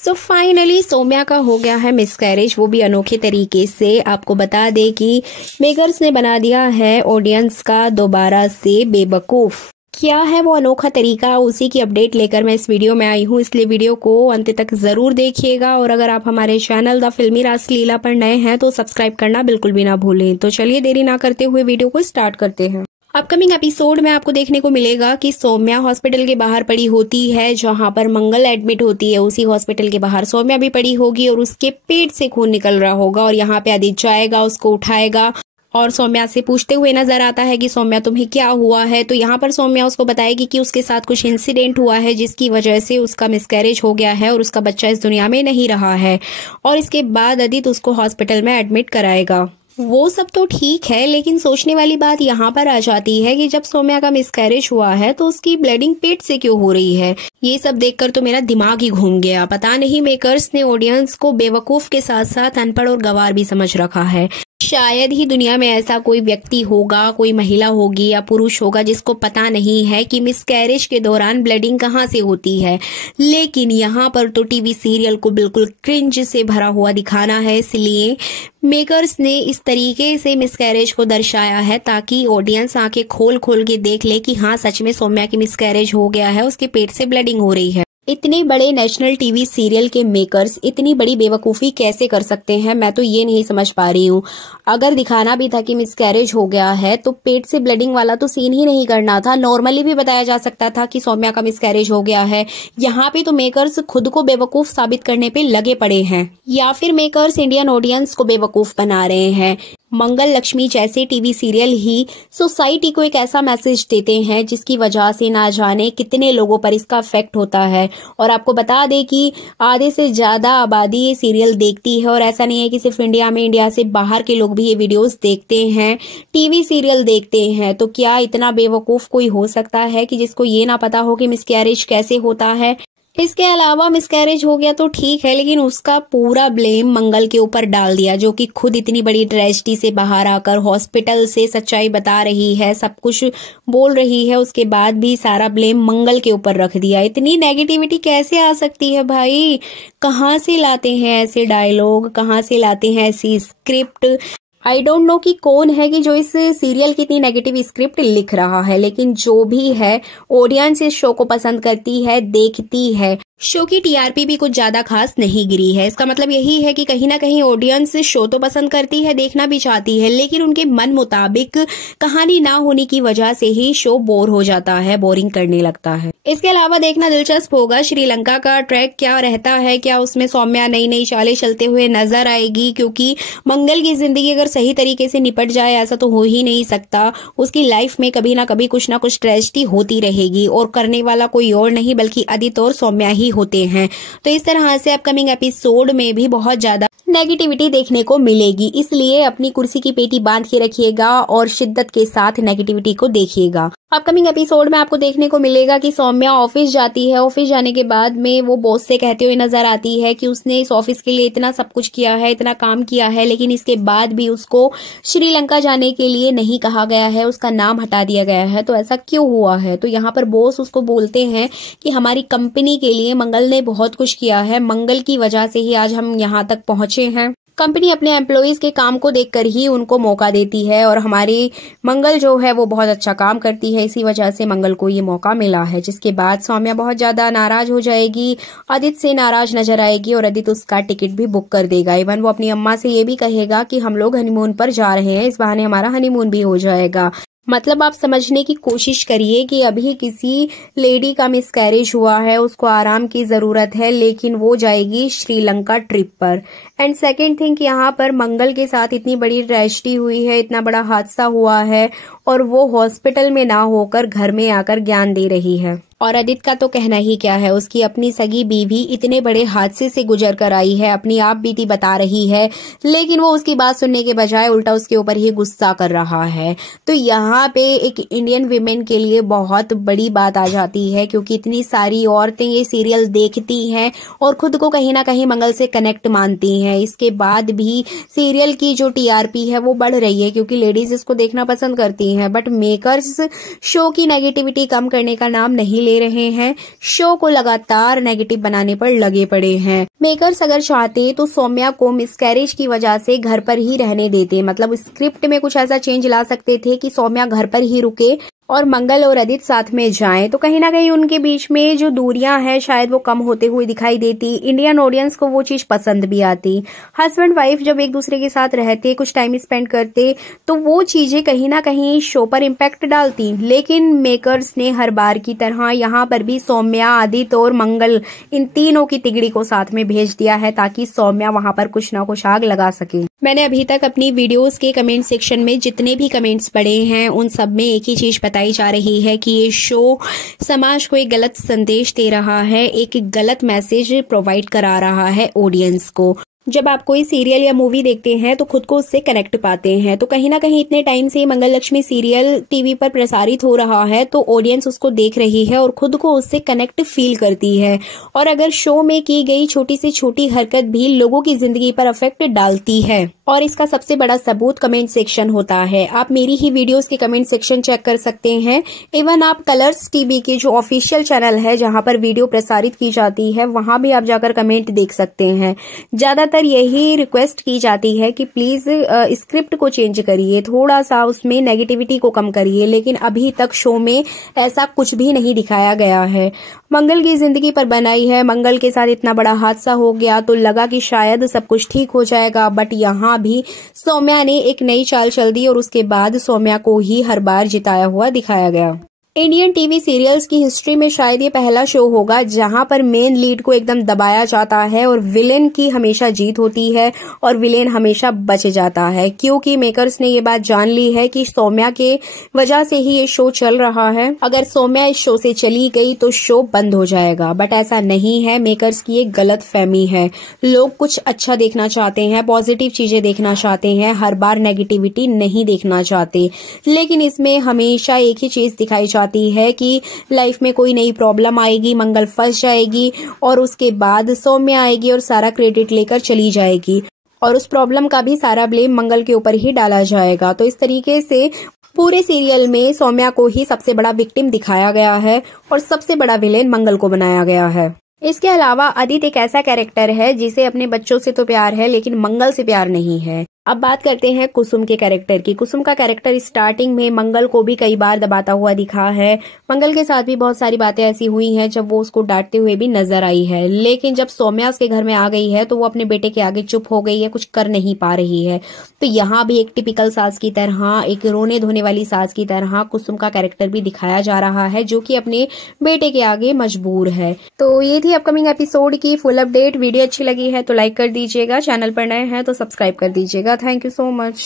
So finally Saumya का हो गया है मिसकैरेज, वो भी अनोखे तरीके से। आपको बता दें कि मेकर्स ने बना दिया है ऑडियंस का दोबारा से बेवकूफ। क्या है वो अनोखा तरीका, उसी की अपडेट लेकर मैं इस वीडियो में आई हूँ, इसलिए वीडियो को अंत तक जरूर देखिएगा। और अगर आप हमारे चैनल द फिल्मी रासलीला पर नए हैं तो सब्सक्राइब करना बिल्कुल भी ना भूलें। तो चलिए देरी ना करते हुए वीडियो को स्टार्ट करते हैं। अपकमिंग एपिसोड में आपको देखने को मिलेगा कि सौम्या हॉस्पिटल के बाहर पड़ी होती है, जहां पर मंगल एडमिट होती है। उसी हॉस्पिटल के बाहर सौम्या भी पड़ी होगी और उसके पेट से खून निकल रहा होगा और यहाँ पे आदित्य जाएगा, उसको उठाएगा और सौम्या से पूछते हुए नजर आता है कि सौम्या तुम्हें क्या हुआ है। तो यहाँ पर सौम्या उसको बताएगी कि उसके साथ कुछ इंसिडेंट हुआ है जिसकी वजह से उसका मिसकैरेज हो गया है और उसका बच्चा इस दुनिया में नहीं रहा है। और इसके बाद आदित्य उसको हॉस्पिटल में एडमिट कराएगा। वो सब तो ठीक है, लेकिन सोचने वाली बात यहाँ पर आ जाती है कि जब सौम्या का मिसकैरेज हुआ है तो उसकी ब्लीडिंग पेट से क्यों हो रही है। ये सब देखकर तो मेरा दिमाग ही घूम गया। पता नहीं मेकर्स ने ऑडियंस को बेवकूफ के साथ साथ अनपढ़ और गंवार भी समझ रखा है। शायद ही दुनिया में ऐसा कोई व्यक्ति होगा, कोई महिला होगी या पुरुष होगा जिसको पता नहीं है कि मिसकैरेज के दौरान ब्लीडिंग कहाँ से होती है। लेकिन यहाँ पर तो टीवी सीरियल को बिल्कुल क्रिंज से भरा हुआ दिखाना है, इसलिए मेकर्स ने इस तरीके से मिसकैरेज को दर्शाया है ताकि ऑडियंस आंखें खोल खोल के देख ले कि हाँ सच में सौम्या की मिसकैरेज हो गया है, उसके पेट से ब्लीडिंग हो रही है। इतने बड़े नेशनल टीवी सीरियल के मेकर्स इतनी बड़ी बेवकूफ़ी कैसे कर सकते हैं, मैं तो ये नहीं समझ पा रही हूँ। अगर दिखाना भी था कि मिसकैरेज हो गया है तो पेट से ब्लीडिंग वाला तो सीन ही नहीं करना था, नॉर्मली भी बताया जा सकता था कि सौम्या का मिसकैरेज हो गया है। यहाँ पे तो मेकर्स खुद को बेवकूफ साबित करने पे लगे पड़े हैं, या फिर मेकर्स इंडियन ऑडियंस को बेवकूफ बना रहे हैं। मंगल लक्ष्मी जैसे टीवी सीरियल ही सोसाइटी को एक ऐसा मैसेज देते हैं जिसकी वजह से ना जाने कितने लोगों पर इसका इफेक्ट होता है। और आपको बता दें कि आधे से ज्यादा आबादी ये सीरियल देखती है, और ऐसा नहीं है कि सिर्फ इंडिया में, इंडिया से बाहर के लोग भी ये वीडियोस देखते हैं, टीवी सीरियल देखते हैं। तो क्या इतना बेवकूफ कोई हो सकता है कि जिसको ये ना पता हो कि मिसकैरेज कैसे होता है। इसके अलावा मिसकैरेज हो गया तो ठीक है, लेकिन उसका पूरा ब्लेम मंगल के ऊपर डाल दिया, जो कि खुद इतनी बड़ी ट्रेजेडी से बाहर आकर हॉस्पिटल से सच्चाई बता रही है, सब कुछ बोल रही है, उसके बाद भी सारा ब्लेम मंगल के ऊपर रख दिया। इतनी नेगेटिविटी कैसे आ सकती है भाई? कहाँ से लाते हैं ऐसे डायलॉग, कहाँ से लाते हैं ऐसी स्क्रिप्ट? आई डोंट नो कि कौन है कि जो इस सीरियल की इतनी नेगेटिव स्क्रिप्ट लिख रहा है, लेकिन जो भी है ऑडियंस इस शो को पसंद करती है, देखती है। शो की टीआरपी भी कुछ ज्यादा खास नहीं गिरी है। इसका मतलब यही है कि कहीं ना कहीं ऑडियंस शो तो पसंद करती है, देखना भी चाहती है, लेकिन उनके मन मुताबिक कहानी ना होने की वजह से ही शो बोर हो जाता है, बोरिंग करने लगता है। इसके अलावा देखना दिलचस्प होगा श्रीलंका का ट्रैक क्या रहता है। क्या उसमें सौम्या नई नई चालें चलते हुए नजर आएगी? क्योंकि मंगल की जिंदगी अगर सही तरीके से निपट जाए, ऐसा तो हो ही नहीं सकता, उसकी लाइफ में कभी ना कभी कुछ ना कुछ ट्रेजेडी होती रहेगी, और करने वाला कोई और नहीं बल्कि आदित्य और सौम्या ही होते हैं। तो इस तरह से अपकमिंग एपिसोड में भी बहुत ज्यादा नेगेटिविटी देखने को मिलेगी, इसलिए अपनी कुर्सी की पेटी बांध के रखिएगा और शिद्दत के साथ नेगेटिविटी को देखिएगा। अपकमिंग एपिसोड में आपको देखने को मिलेगा कि सौम्या ऑफिस जाती है। ऑफिस जाने के बाद में वो बॉस से कहते हुए नजर आती है कि उसने इस ऑफिस के लिए इतना सब कुछ किया है, इतना काम किया है, लेकिन इसके बाद भी उसको श्रीलंका जाने के लिए नहीं कहा गया है, उसका नाम हटा दिया गया है। तो ऐसा क्यों हुआ है? तो यहाँ पर बॉस उसको बोलते हैं कि हमारी कंपनी के लिए मंगल ने बहुत कुछ किया है, मंगल की वजह से ही आज हम यहाँ तक पहुंचे हैं। कंपनी अपने एम्प्लॉइज के काम को देखकर ही उनको मौका देती है, और हमारी मंगल जो है वो बहुत अच्छा काम करती है, इसी वजह से मंगल को ये मौका मिला है। जिसके बाद सौम्या बहुत ज्यादा नाराज हो जाएगी, आदित्य से नाराज नजर आएगी, और आदित्य उसका टिकट भी बुक कर देगा। इवन वो अपनी अम्मा से ये भी कहेगा कि हम लोग हनीमून पर जा रहे हैं, इस बहाने हमारा हनीमून भी हो जाएगा। मतलब आप समझने की कोशिश करिए कि अभी किसी लेडी का मिसकैरेज हुआ है, उसको आराम की जरूरत है, लेकिन वो जाएगी श्रीलंका ट्रिप पर। एंड सेकेंड थिंग, यहाँ पर मंगल के साथ इतनी बड़ी ट्रेजेडी हुई है, इतना बड़ा हादसा हुआ है, और वो हॉस्पिटल में ना होकर घर में आकर ज्ञान दे रही है। और आदित्य का तो कहना ही क्या है, उसकी अपनी सगी बीवी इतने बड़े हादसे से गुजर कर आई है, अपनी आप बीती बता रही है, लेकिन वो उसकी बात सुनने के बजाय उल्टा उसके ऊपर ही गुस्सा कर रहा है। तो यहाँ पे एक इंडियन विमेन के लिए बहुत बड़ी बात आ जाती है, क्योंकि इतनी सारी औरतें ये सीरियल देखती हैं और खुद को कहीं ना कहीं मंगल से कनेक्ट मानती हैं। इसके बाद भी सीरियल की जो टीआरपी है वो बढ़ रही है, क्योंकि लेडीज इसको देखना पसंद करती हैं। बट मेकर्स शो की नेगेटिविटी कम करने का नाम नहीं ले रहे हैं, शो को लगातार नेगेटिव बनाने पर लगे पड़े हैं। मेकर्स अगर चाहते तो सौम्या को मिसकैरेज की वजह से घर पर ही रहने देते, मतलब स्क्रिप्ट में कुछ ऐसा चेंज ला सकते थे कि सौम्या घर पर ही रुके और मंगल और आदित्य साथ में जाएं, तो कहीं ना कहीं उनके बीच में जो दूरियां हैं शायद वो कम होते हुए दिखाई देती। इंडियन ऑडियंस को वो चीज पसंद भी आती। हस्बैंड वाइफ जब एक दूसरे के साथ रहते, कुछ टाइम स्पेंड करते, तो वो चीजें कहीं ना कहीं शो पर इम्पैक्ट डालती। लेकिन मेकर्स ने हर बार की तरह यहाँ पर भी सौम्या, आदित्य और मंगल, इन तीनों की तिगड़ी को साथ में भेज दिया है ताकि सौम्या वहां पर कुछ ना कुछ आग लगा सके। मैंने अभी तक अपनी वीडियोस के कमेंट सेक्शन में जितने भी कमेंट्स पढ़े हैं उन सब में एक ही चीज बताई जा रही है कि ये शो समाज को एक गलत संदेश दे रहा है, एक गलत मैसेज प्रोवाइड करा रहा है ऑडियंस को। जब आप कोई सीरियल या मूवी देखते हैं तो खुद को उससे कनेक्ट पाते हैं, तो कहीं ना कहीं इतने टाइम से मंगल लक्ष्मी सीरियल टीवी पर प्रसारित हो रहा है तो ऑडियंस उसको देख रही है और खुद को उससे कनेक्ट फील करती है। और अगर शो में की गई छोटी से छोटी हरकत भी लोगों की जिंदगी पर अफेक्ट डालती है, और इसका सबसे बड़ा सबूत कमेंट सेक्शन होता है। आप मेरी ही वीडियोस के कमेंट सेक्शन चेक कर सकते हैं। इवन आप कलर्स टीवी के जो ऑफिशियल चैनल है जहां पर वीडियो प्रसारित की जाती है वहां भी आप जाकर कमेंट देख सकते हैं। ज्यादातर यही रिक्वेस्ट की जाती है कि प्लीज स्क्रिप्ट को चेंज करिए, थोड़ा सा उसमें नेगेटिविटी को कम करिए, लेकिन अभी तक शो में ऐसा कुछ भी नहीं दिखाया गया है। मंगल की जिंदगी पर बनाई है, मंगल के साथ इतना बड़ा हादसा हो गया तो लगा कि शायद सब कुछ ठीक हो जाएगा, बट यहाँ भी सौम्या ने एक नई चाल चल दी और उसके बाद सौम्या को ही हर बार जिताया हुआ दिखाया गया। इंडियन टीवी सीरियल्स की हिस्ट्री में शायद ये पहला शो होगा जहां पर मेन लीड को एकदम दबाया जाता है और विलेन की हमेशा जीत होती है और विलेन हमेशा बच जाता है, क्योंकि मेकर्स ने ये बात जान ली है कि सौम्या के वजह से ही ये शो चल रहा है। अगर सौम्या इस शो से चली गई तो शो बंद हो जाएगा, बट ऐसा नहीं है। मेकर्स की एक गलत फहमी है। लोग कुछ अच्छा देखना चाहते हैं, पॉजिटिव चीजें देखना चाहते हैं, हर बार नेगेटिविटी नहीं देखना चाहते। लेकिन इसमें हमेशा एक ही चीज दिखाई जाती है कि लाइफ में कोई नई प्रॉब्लम आएगी, मंगल फंस जाएगी और उसके बाद सौम्या आएगी और सारा क्रेडिट लेकर चली जाएगी और उस प्रॉब्लम का भी सारा ब्लेम मंगल के ऊपर ही डाला जाएगा। तो इस तरीके से पूरे सीरियल में सौम्या को ही सबसे बड़ा विक्टिम दिखाया गया है और सबसे बड़ा विलेन मंगल को बनाया गया है। इसके अलावा आदित्य एक ऐसा कैरेक्टर है जिसे अपने बच्चों से तो प्यार है लेकिन मंगल से प्यार नहीं है। अब बात करते हैं कुसुम के कैरेक्टर की। कुसुम का कैरेक्टर स्टार्टिंग में मंगल को भी कई बार दबाता हुआ दिखा है। मंगल के साथ भी बहुत सारी बातें ऐसी हुई हैं जब वो उसको डांटते हुए भी नजर आई है, लेकिन जब सौम्या उसके घर में आ गई है तो वो अपने बेटे के आगे चुप हो गई है, कुछ कर नहीं पा रही है। तो यहाँ भी एक टिपिकल सास की तरह, एक रोने धोने वाली सास की तरह कुसुम का कैरेक्टर भी दिखाया जा रहा है जो कि अपने बेटे के आगे मजबूर है। तो ये थी अपकमिंग एपिसोड की फुल अपडेट। वीडियो अच्छी लगी है तो लाइक कर दीजिएगा, चैनल पर नए हैं तो सब्सक्राइब कर दीजिएगा। Thank you so much.